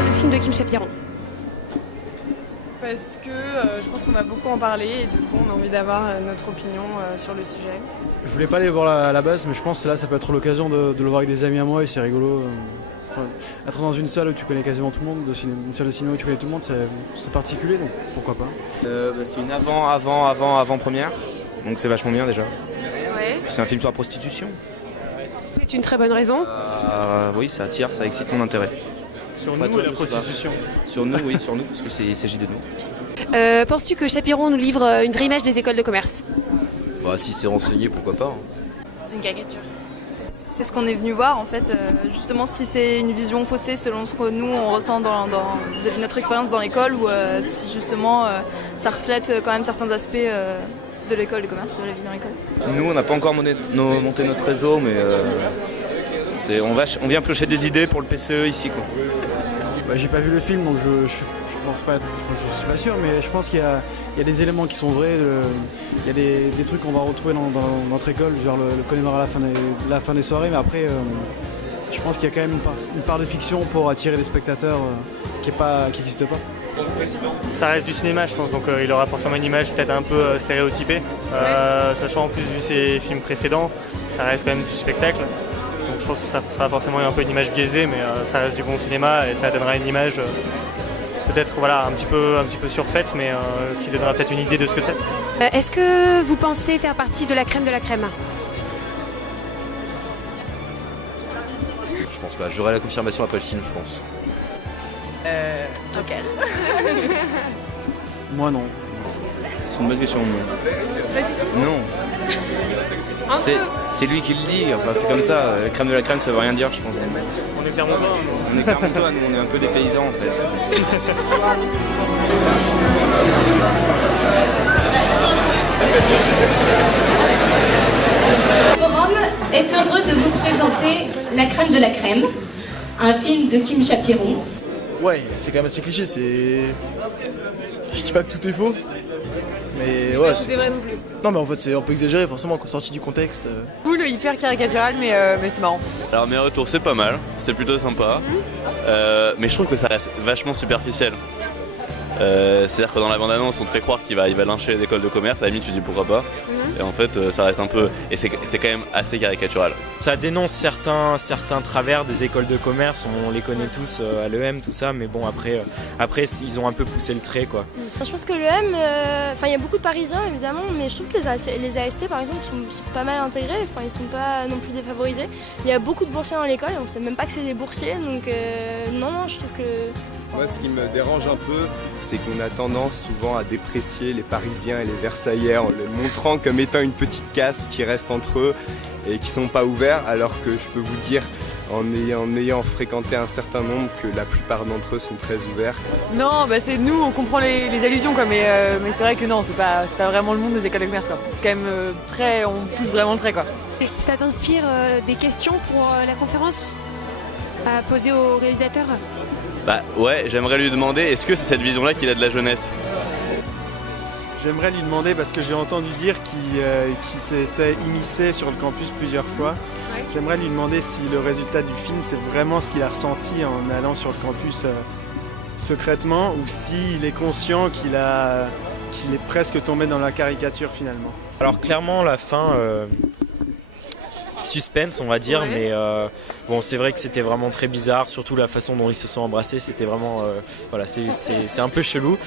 le film de Kim Chapiron? Parce que je pense qu'on va beaucoup en parler et du coup on a envie d'avoir notre opinion sur le sujet. Je voulais pas aller voir à la base, mais je pense que là ça peut être l'occasion de le voir avec des amis à moi et c'est rigolo. Être dans une salle où tu connais quasiment tout le monde, une salle de cinéma où tu connais tout le monde, c'est particulier, donc pourquoi pas. C'est une avant-première, donc c'est vachement bien déjà. Ouais. C'est un film sur la prostitution. C'est une très bonne raison. Oui, ça attire, ça excite mon intérêt. Sur Après, nous toi, et la je sais pas. prostitution. Sur nous, oui, sur nous, parce qu'il s'agit de nous. Penses-tu que Chapiron nous livre une vraie image des écoles de commerce? Bah, si c'est renseigné, pourquoi pas. C'est une caricature. C'est ce qu'on est venu voir en fait, justement si c'est une vision faussée selon ce que nous on ressent vis-à-vis de notre expérience dans l'école ou si justement ça reflète quand même certains aspects de l'école de commerce, de la vie dans l'école. Nous, on n'a pas encore monté notre réseau, mais on vient piocher des idées pour le PCE ici, quoi. Bah, j'ai pas vu le film, donc je pense pas, je suis pas sûr, mais je pense qu'il y a des éléments qui sont vrais. Il y a des trucs qu'on va retrouver dans notre école, genre le Connemara à la fin des soirées, mais après, je pense qu'il y a quand même une part de fiction pour attirer des spectateurs qui n'existe pas. Ça reste du cinéma, je pense, donc il aura forcément une image peut-être un peu stéréotypée. Sachant en plus vu ses films précédents, ça reste quand même du spectacle. Donc je pense que ça sera forcément un peu une image biaisée, mais ça reste du bon cinéma et ça donnera une image peut-être un petit peu surfaite, mais qui donnera peut-être une idée de ce que c'est. Est-ce que vous pensez faire partie de la crème de la crème? Je pense pas. J'aurai la confirmation après le film, je pense. Joker. Moi non. C'est une bonne question, non. Pas du tout. Non. C'est lui qui le dit, enfin, c'est comme ça. Crème de la crème, ça veut rien dire, je pense. On est Clermontois. On est Clermontois, nous, on est un peu des paysans, en fait. Le forum est heureux de vous présenter La crème de la crème, un film de Kim Chapiron. Ouais, c'est quand même assez cliché, Je dis pas que tout est faux, mais ouais. C'est vrai non plus. Non, mais en fait, c'est un peu exagéré, forcément, sorti du contexte. Cool, hyper caricatural, mais c'est marrant. Alors mes retours c'est pas mal, c'est plutôt sympa, mais je trouve que ça reste vachement superficiel. C'est-à-dire que dans la bande-annonce on te fait croire qu'il va lyncher les écoles de commerce, à la limite tu dis pourquoi pas, et en fait ça reste un peu, et c'est quand même assez caricatural. Ça dénonce certains travers des écoles de commerce, on les connaît tous à l'EM, tout ça, mais bon après ils ont un peu poussé le trait quoi. Je pense que l'EM, il y a beaucoup de Parisiens évidemment, mais je trouve que les AST par exemple sont pas mal intégrés, ils sont pas non plus défavorisés. Il y a beaucoup de boursiers dans l'école, on sait même pas que c'est des boursiers, donc non, je trouve que... Moi, ce qui me dérange un peu, c'est qu'on a tendance souvent à déprécier les Parisiens et les Versaillais en les montrant comme étant une petite caste qui reste entre eux et qui sont pas ouverts, alors que je peux vous dire, en ayant fréquenté un certain nombre, que la plupart d'entre eux sont très ouverts. Non, c'est nous, on comprend les allusions, quoi, mais c'est vrai que non, c'est pas vraiment le monde des écoles de commerce, quoi. C'est quand même on pousse vraiment le trait, quoi. Ça t'inspire des questions pour la conférence à poser au réalisateur? Bah ouais, j'aimerais lui demander, est-ce que c'est cette vision-là qu'il a de la jeunesse? J'aimerais lui demander, parce que j'ai entendu dire qu'il s'était immiscé sur le campus plusieurs fois. Ouais. J'aimerais lui demander si le résultat du film, c'est vraiment ce qu'il a ressenti en allant sur le campus secrètement, ou s'il est conscient qu'il est presque tombé dans la caricature finalement. Alors clairement la fin... suspense on va dire, ouais. Mais bon c'est vrai que c'était vraiment très bizarre, surtout la façon dont ils se sont embrassés, c'était vraiment c'est un peu chelou.